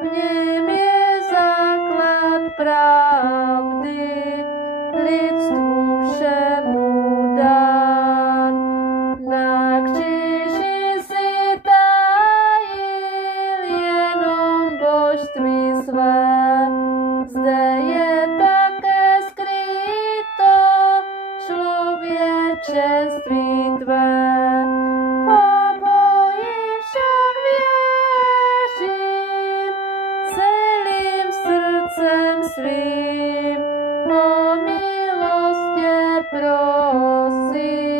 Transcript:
v něm je základ pravdy, lidstvu všemu dán. Na kříži si tajil jenom božství své, zde je také skryto člověčenství tvé. V obojí však věřím celým srdcem svým, o milost tě prosím.